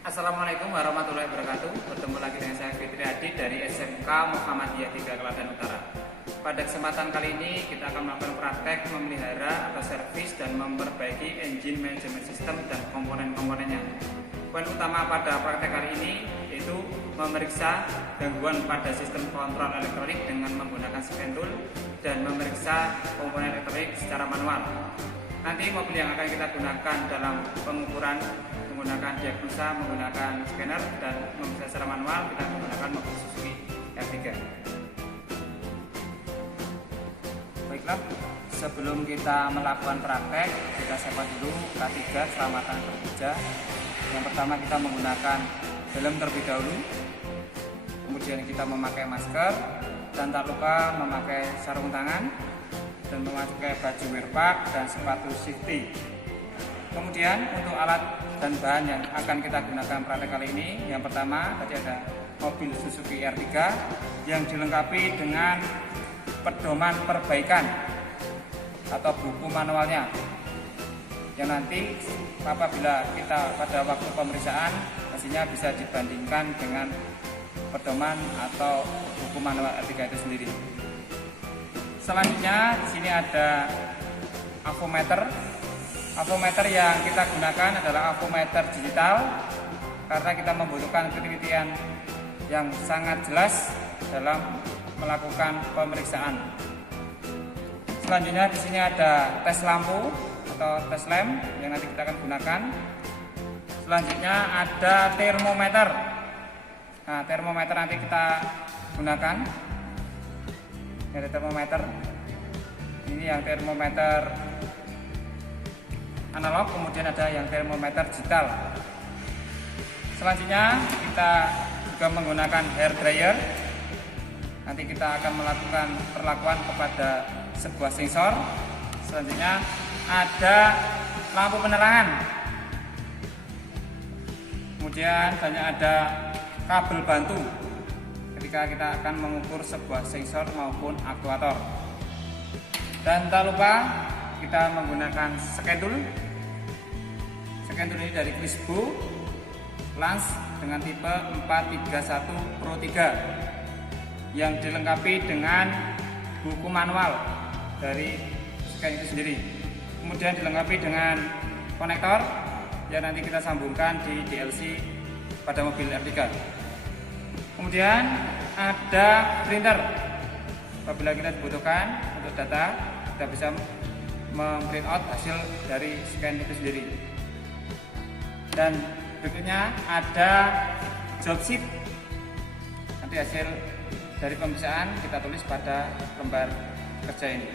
Assalamualaikum warahmatullahi wabarakatuh. Bertemu lagi dengan saya Fitri Adi dari SMK Muhammadiyah 3 Klaten Utara. Pada kesempatan kali ini kita akan melakukan praktek memelihara atau servis dan memperbaiki engine management system dan komponen-komponennya. Poin utama pada praktek kali ini yaitu memeriksa gangguan pada sistem kontrol elektronik dengan menggunakan scan tool dan memeriksa komponen elektronik secara manual. Nanti mobil yang akan kita gunakan dalam pengukuran menggunakan diagnosa, menggunakan scanner dan memeriksa secara manual, kita menggunakan mobil Suzuki R3. Baiklah, sebelum kita melakukan praktek, kita siapkan dulu K3 keselamatan kerja. Yang pertama kita menggunakan helm terlebih dahulu, kemudian kita memakai masker dan tak lupa memakai sarung tangan dan memakai baju wearpack dan sepatu safety. Kemudian untuk alat dan bahan yang akan kita gunakan praktek kali ini, yang pertama tadi ada mobil Suzuki R3 yang dilengkapi dengan pedoman perbaikan atau buku manualnya, yang nanti apabila kita pada waktu pemeriksaan pastinya bisa dibandingkan dengan pedoman atau buku manual R3 itu sendiri. Selanjutnya di sini ada avometer. Avometer yang kita gunakan adalah avometer digital karena kita membutuhkan ketelitian yang sangat jelas dalam melakukan pemeriksaan. Selanjutnya di sini ada tes lampu atau tes lamp yang nanti kita akan gunakan. Selanjutnya ada termometer. Nah, termometer nanti kita gunakan. Ini ada termometer. Ini yang termometer analog, kemudian ada yang termometer digital. Selanjutnya kita juga menggunakan hair dryer. Nanti kita akan melakukan perlakuan kepada sebuah sensor. Selanjutnya ada lampu penerangan. Kemudian banyak ada kabel bantu ketika kita akan mengukur sebuah sensor maupun aktuator. Dan tak lupa kita menggunakan scan tool. Scan tool ini dari Crispo Lance dengan tipe 431 Pro 3 yang dilengkapi dengan buku manual dari scan itu sendiri. Kemudian dilengkapi dengan konektor yang nanti kita sambungkan di DLC pada mobil R3. Kemudian ada printer. Apabila kita dibutuhkan untuk data, kita bisa memprint out hasil dari scan itu sendiri. Dan berikutnya ada job sheet. Nanti hasil dari pemeriksaan kita tulis pada lembar kerja ini.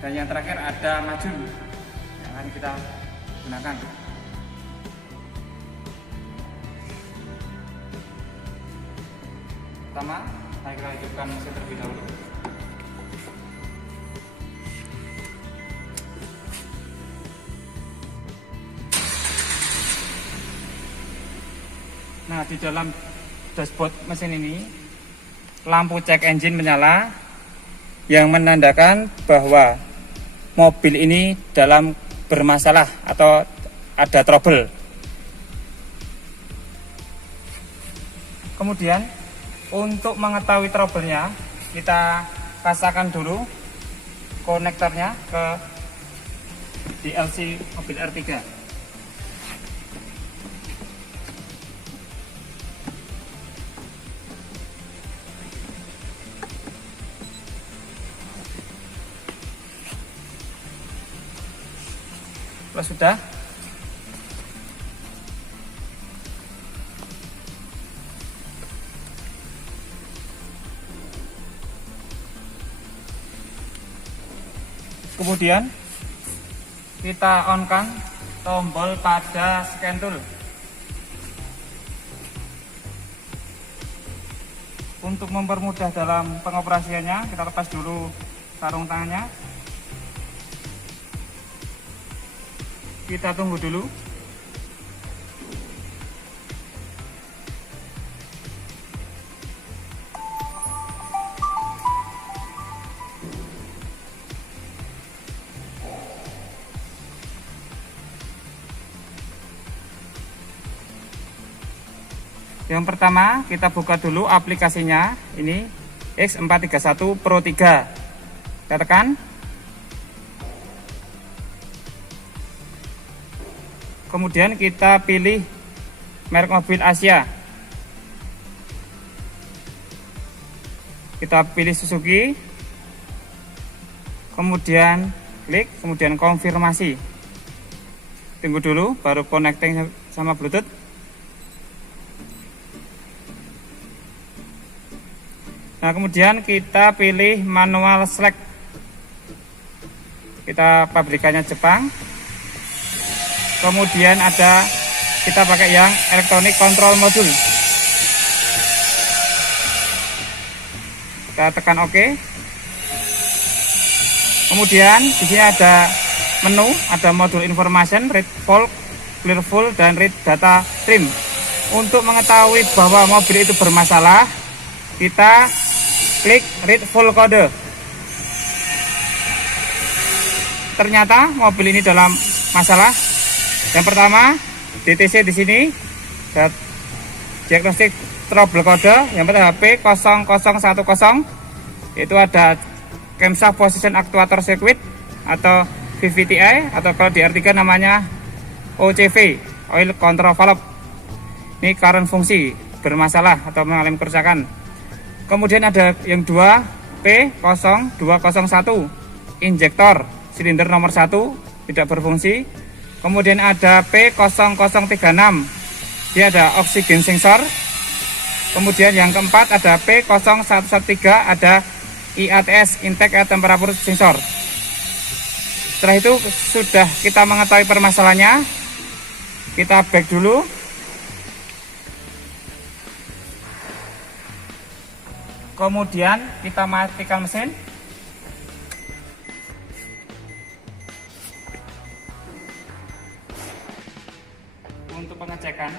Dan yang terakhir ada majul yang akan kita gunakan. Pertama, kita hidupkan mesin terlebih dahulu. Nah, di dalam dashboard mesin ini lampu cek engine menyala yang menandakan bahwa mobil ini dalam bermasalah atau ada trouble. Kemudian untuk mengetahui trouble-nya, kita pasangkan dulu konektornya ke DLC mobil R3. Kalau sudah, kemudian kita on-kan tombol pada scan tool. Untuk mempermudah dalam pengoperasiannya, kita lepas dulu sarung tangannya. Kita tunggu dulu. Yang pertama kita buka dulu aplikasinya, ini X431 Pro 3. Kita tekan. Kemudian kita pilih merek mobil Asia. Kita pilih Suzuki. Kemudian klik, kemudian konfirmasi. Tunggu dulu baru connecting sama Bluetooth. Nah, kemudian kita pilih manual select. Kita pabrikannya Jepang. Kemudian ada kita pakai yang electronic control module. Kita tekan OK. Kemudian di sini ada menu, ada modul information, read full, clear full, dan read data trim. Untuk mengetahui bahwa mobil itu bermasalah, kita klik read full code. Ternyata mobil ini dalam masalah. Yang pertama, DTC di sini, diagnostik trouble code. Yang pertama HP 0010, itu ada camshaft position actuator circuit atau VVTI, atau kalau di R3 namanya OCV, oil control valve. Ini current fungsi bermasalah atau mengalami kerusakan. Kemudian ada yang 2 P0201 injektor silinder nomor 1 tidak berfungsi. Kemudian ada P0036, dia ada oksigen sensor. Kemudian yang keempat ada P0113, ada IATS, intake air temperature sensor. Setelah itu sudah kita mengetahui permasalahannya, kita back dulu. Kemudian kita matikan mesin. Untuk pengecekan,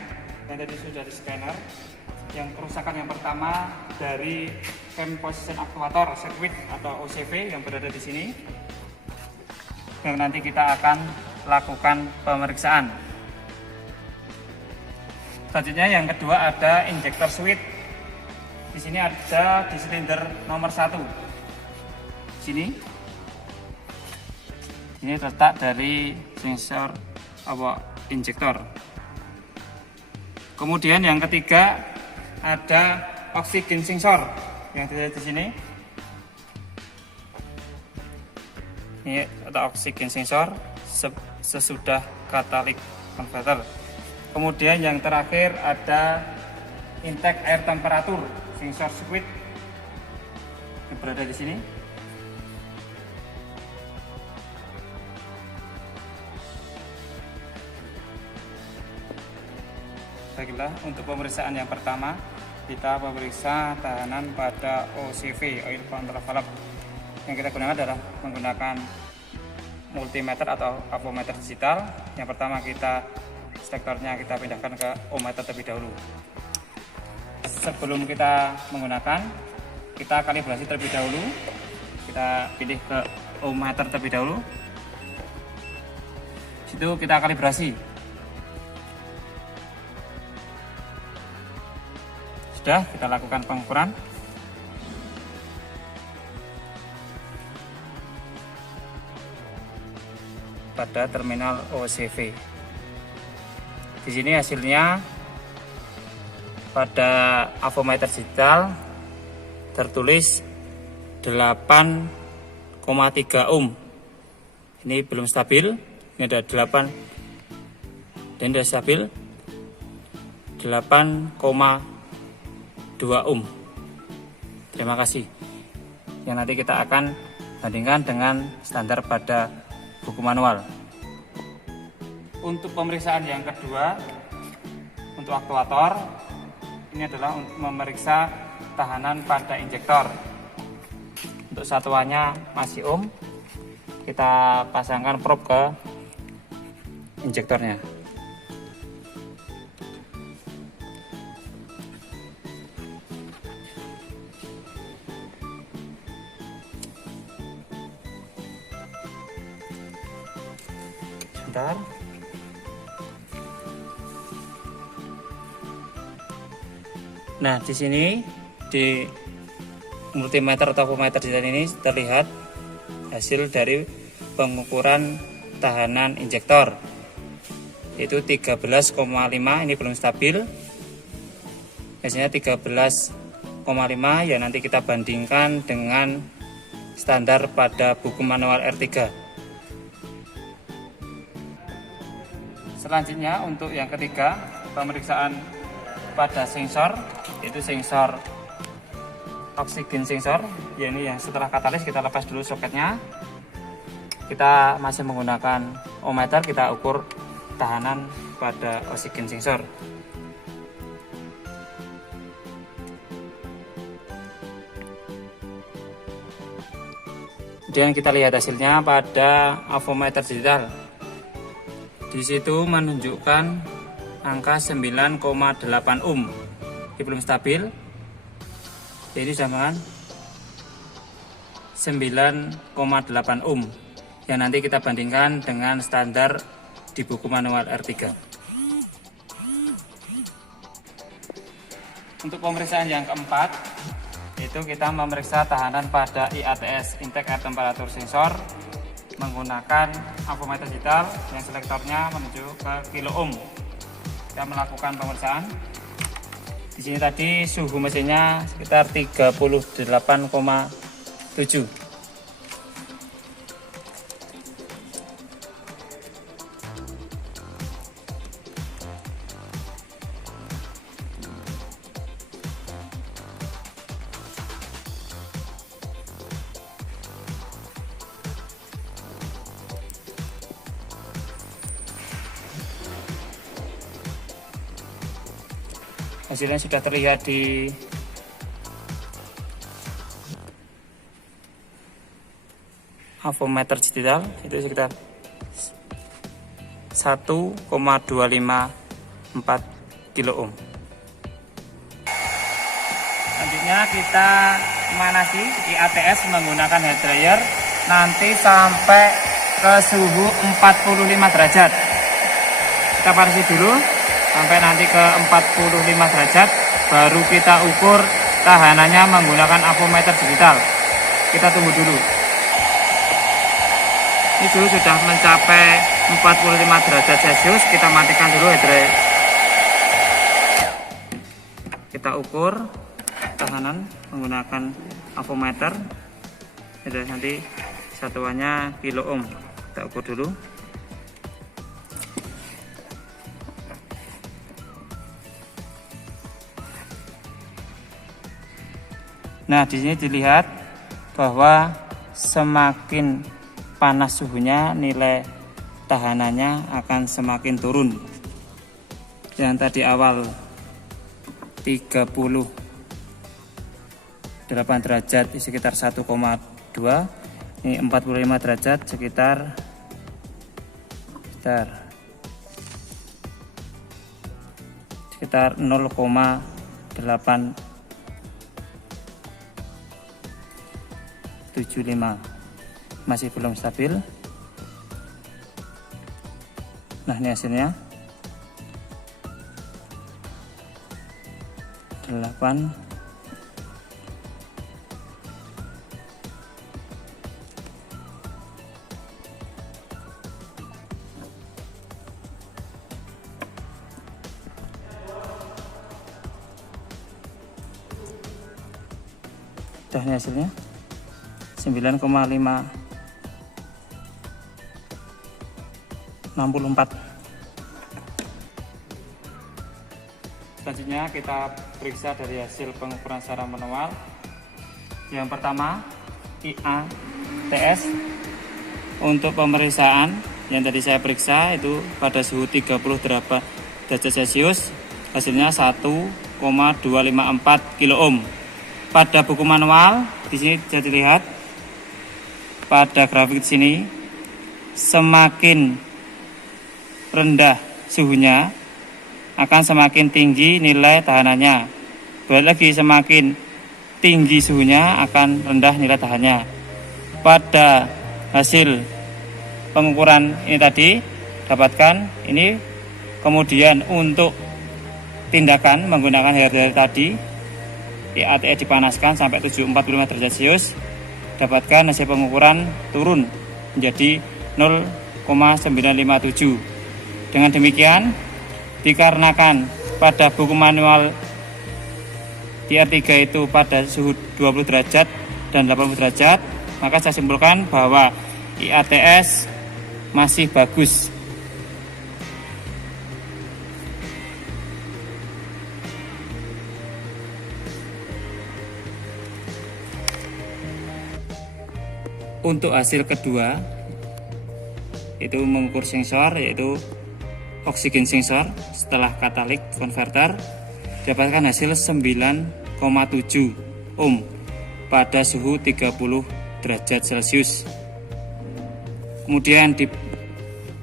dan tadi sudah di scanner. Yang kerusakan yang pertama dari cam position actuator circuit atau OCV yang berada di sini, yang nanti kita akan lakukan pemeriksaan. Selanjutnya yang kedua ada injector switch. Di sini ada di silinder nomor 1. Sini terletak dari sensor injektor. Kemudian yang ketiga ada oksigen sensor yang terlihat di sini. Ini ada oksigen sensor sesudah catalytic converter. Kemudian yang terakhir ada intake air temperature sensor circuit yang berada di sini. Baiklah, untuk pemeriksaan yang pertama kita memeriksa tahanan pada OCV, oil control valve. Yang kita gunakan adalah menggunakan multimeter atau avometer digital. Yang pertama stektornya kita pindahkan ke ohmmeter terlebih dahulu. Sebelum kita menggunakan, kita kalibrasi terlebih dahulu. Kita pilih ke ohmmeter terlebih dahulu. Situ kita kalibrasi. Sudah, kita lakukan pengukuran. Pada terminal OCV. Di sini hasilnya pada avometer digital tertulis 8,3 ohm. Ini belum stabil. Ini ada 8 dan sudah stabil 8,2 ohm. Terima kasih. Yang nanti kita akan bandingkan dengan standar pada buku manual. Untuk pemeriksaan yang kedua, untuk aktuator, ini adalah untuk memeriksa tahanan pada injektor. Untuk satuannya masih ohm, kita pasangkan probe ke injektornya. Sebentar. Nah, di sini di multimeter atau avometer digital ini terlihat hasil dari pengukuran tahanan injektor, yaitu 13,5. Ini belum stabil, biasanya 13,5 ya. Nanti kita bandingkan dengan standar pada buku manual R3. Selanjutnya untuk yang ketiga, pemeriksaan pada sensor, yaitu sensor oksigen sensor. Ya, ini yang setelah katalis kita lepas dulu soketnya. Kita masih menggunakan ohmmeter, kita ukur tahanan pada oksigen sensor. Kemudian kita lihat hasilnya pada avometer digital. Di situ menunjukkan angka 9,8 ohm. Ini belum stabil. Jadi dengan 9,8 ohm yang nanti kita bandingkan dengan standar di buku manual R3. Untuk pemeriksaan yang keempat, itu kita memeriksa tahanan pada IATS, Intake Air Temperature Sensor, menggunakan avometer digital yang selektornya menuju ke kilo ohm. Kita melakukan pemeriksaan. Di sini tadi suhu mesinnya sekitar 38,7. Hasilnya sudah terlihat di avometer digital, itu sekitar 1,254 kilo ohm. Selanjutnya kita manasi IATS menggunakan hair dryer nanti sampai ke suhu 45 derajat. Kita panasi dulu sampai nanti ke 45 derajat, baru kita ukur tahanannya menggunakan avometer digital. Kita tunggu dulu. Ini dulu sudah mencapai 45 derajat Celcius, kita matikan dulu ya. Kita ukur tahanan menggunakan avometer. Jadi nanti satuannya kilo ohm. Kita ukur dulu. Nah, di sini dilihat bahwa semakin panas suhunya, nilai tahanannya akan semakin turun. Yang tadi awal 38 derajat sekitar 1,2, ini 45 derajat sekitar 0,875, masih belum stabil. Nah, ini hasilnya 8. Dah, ini hasilnya 9,564. Selanjutnya kita periksa dari hasil pengukuran secara manual. Yang pertama, IATS. Untuk pemeriksaan yang tadi saya periksa itu pada suhu 38 derajat Celcius, hasilnya 1,254 kilo ohm. Pada buku manual di sini bisa dilihat pada grafik di sini, semakin rendah suhunya akan semakin tinggi nilai tahanannya. Balik lagi, semakin tinggi suhunya akan rendah nilai tahannya. Pada hasil pengukuran ini tadi dapatkan ini. Kemudian untuk tindakan menggunakan hair dryer tadi IATS dipanaskan sampai 745 derajat Celcius, dapatkan hasil pengukuran turun menjadi 0,957. Dengan demikian, dikarenakan pada buku manual DR3 itu pada suhu 20 derajat dan 80 derajat, maka saya simpulkan bahwa IATS masih bagus. Untuk hasil kedua, itu mengukur sensor, yaitu oksigen sensor setelah katalik converter, dapatkan hasil 9,7 ohm pada suhu 30 derajat Celcius. Kemudian di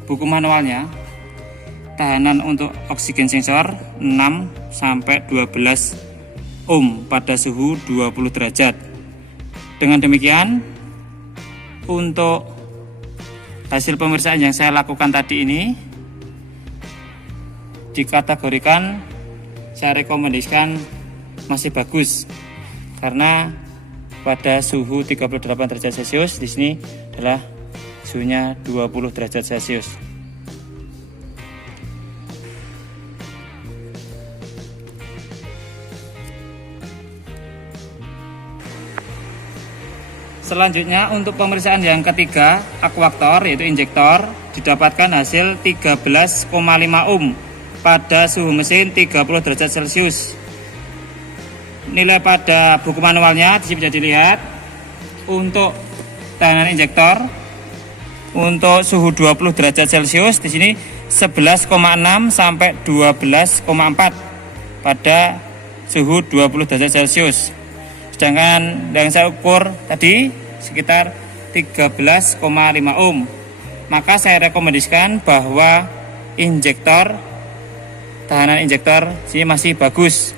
buku manualnya, tahanan untuk oksigen sensor 6 sampai 12 ohm pada suhu 20 derajat. Dengan demikian, untuk hasil pemeriksaan yang saya lakukan tadi ini dikategorikan, saya rekomendasikan masih bagus, karena pada suhu 38 derajat Celcius, di sini adalah suhunya 20 derajat Celcius. Selanjutnya untuk pemeriksaan yang ketiga, akuaktor yaitu injektor, didapatkan hasil 13,5 ohm pada suhu mesin 30 derajat Celcius. Nilai pada buku manualnya di sini bisa dilihat. Untuk tahanan injektor untuk suhu 20 derajat Celcius di sini 11,6 sampai 12,4 pada suhu 20 derajat Celcius. Sedangkan yang saya ukur tadi sekitar 13,5 ohm. Maka saya rekomendasikan bahwa tahanan injektor sini masih bagus.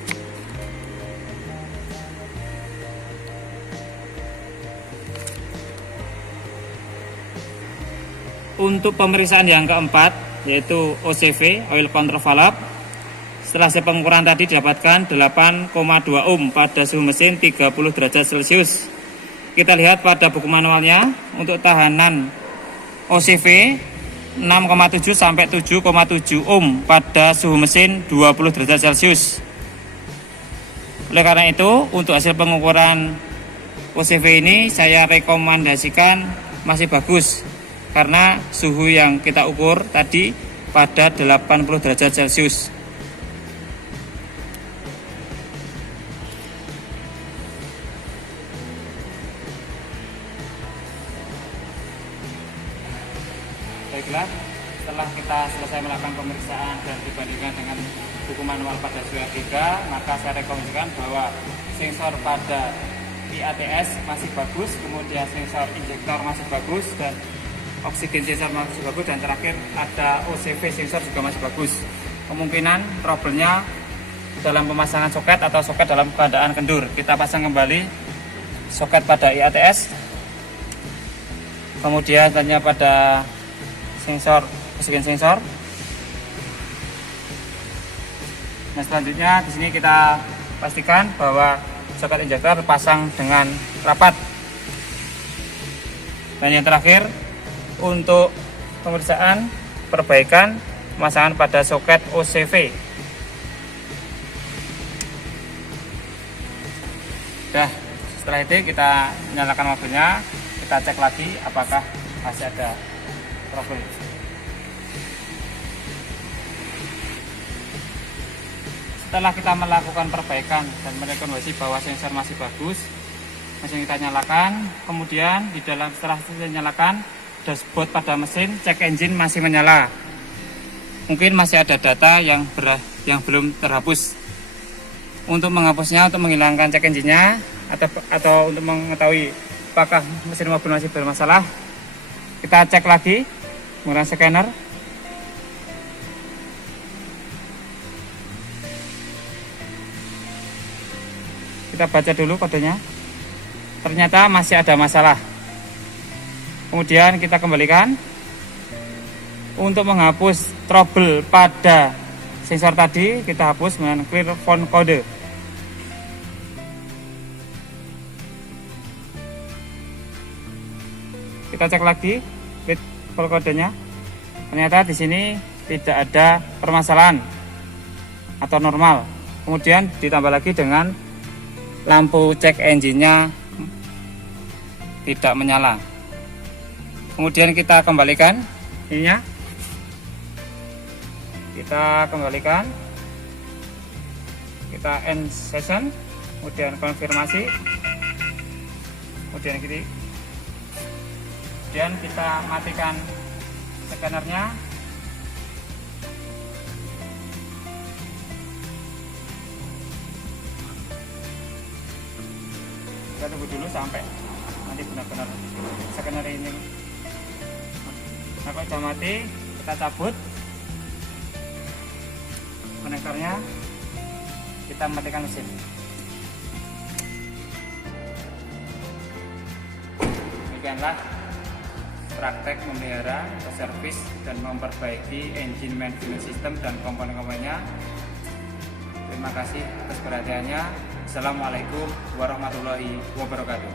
Untuk pemeriksaan yang keempat, yaitu OCV, Oil Control Valve, setelah hasil pengukuran tadi didapatkan 8,2 ohm pada suhu mesin 30 derajat Celcius. Kita lihat pada buku manualnya, untuk tahanan OCV 6,7 sampai 7,7 ohm pada suhu mesin 20 derajat Celcius. Oleh karena itu, untuk hasil pengukuran OCV ini saya rekomendasikan masih bagus, karena suhu yang kita ukur tadi pada 80 derajat Celcius. Baiklah, setelah kita selesai melakukan pemeriksaan dan dibandingkan dengan buku manual pada suhu 3, maka saya rekomendasikan bahwa sensor pada IATS masih bagus, kemudian sensor injektor masih bagus, dan oksigen sensor masih bagus, dan terakhir ada OCV sensor juga masih bagus. Kemungkinan problemnya dalam pemasangan soket atau soket dalam keadaan kendur. Kita pasang kembali soket pada IATS, kemudian tanya pada sensor oksigen sensor. Nah, selanjutnya di sini kita pastikan bahwa soket injektor terpasang dengan rapat. Dan yang terakhir, untuk pemeriksaan perbaikan pemasangan pada soket OCV. Nah, setelah itu kita nyalakan mobilnya, kita cek lagi apakah masih ada problem. Setelah kita melakukan perbaikan dan merekomendasi bahwa sensor masih bagus, mesin kita nyalakan. Kemudian di dalam setelah nyalakan, dashboard pada mesin cek engine masih menyala. Mungkin masih ada data yang belum terhapus. Untuk menghapusnya, untuk menghilangkan cek engine-nya atau untuk mengetahui apakah mesin mobil masih bermasalah, kita cek lagi menggunakan scanner. Kita baca dulu kodenya. Ternyata masih ada masalah. Kemudian kita kembalikan. Untuk menghapus trouble pada sensor tadi, kita hapus dengan clear phone code. Kita cek lagi bit full kodenya. Ternyata di sini tidak ada permasalahan atau normal. Kemudian ditambah lagi dengan lampu cek engine-nya tidak menyala. Kemudian kita kembalikan ininya. Kita kembalikan. Kita end session, kemudian konfirmasi. Kemudian kita matikan scannernya. Kita tunggu dulu sampai nanti benar-benar scanner ini. Nah, kalau sudah mati, kita cabut konektornya, kita matikan mesin. Demikianlah praktek memelihara, servis, dan memperbaiki engine management system dan komponen-komponennya. Terima kasih atas perhatiannya. Assalamualaikum warahmatullahi wabarakatuh.